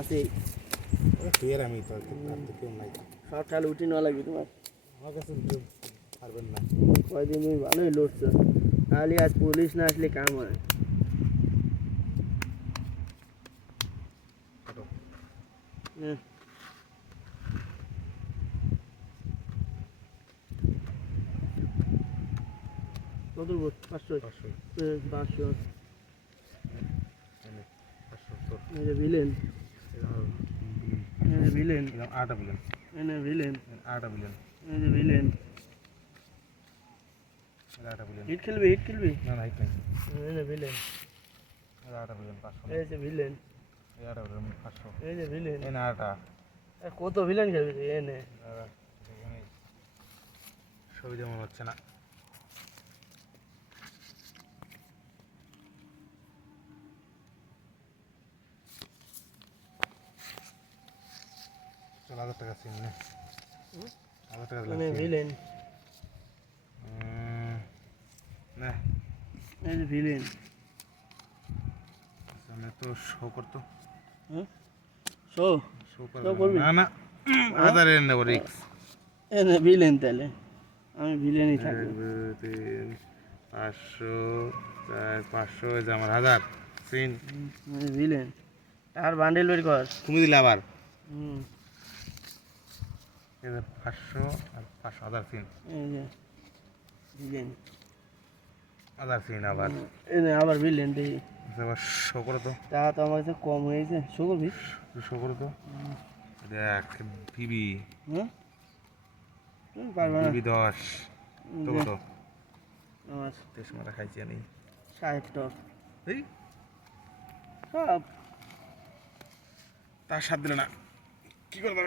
আছে ফের আমি তো কেউ নাই সব ঠাল উঠে নেওয়া লাগবে তোমার আমার কাছে পারবেন না কয়দিন তুমি ভালোই লড়ছো তাহলে আজ পুলিশ না আসলে কাম হয় হ্যাঁ কত 500 500 billion billion 8 billion billion 8 billion billion 8 billion hit খেলবি না না হিট নাই ভিলেন 8 বিলিয়ন 500 এই যে ভিলেন 8 বিলিয়ন 500 এই যে ভিলেন এই না 8 কত ভিলেন খেলবি এনে সুবিধা মনে হচ্ছে না চল 1000 টাকা সিন নে 1000 টাকা ভিলেন না এই যে ভিলেন আমি তো শো করতো শো করবি না না 1000 এর নেব রিক্স এনে ভিলেন তাহলে আমি ভিলেনই থাকি 500 500 এই যে আমার 1000 সিন ভিলেন আর বান্ডেল বের কর তুমি দিলে আবার হুম এই যে 500 আর 500 1000 সিন এই যে ভিলেন 1000 সিন আবার এনে আবার ভিলেন দেখি আবার শো করো তো টাকা তো আমার কাছে কম হয়েছে শো করবি শো করো তো দেখ বিবি হ্যাঁ তুমি পারবে না বিবি 10 তো কত আমার তেজ মারা খাইছি আমি 60 টাকা এই সব তার সাথ দিলে না কি করবে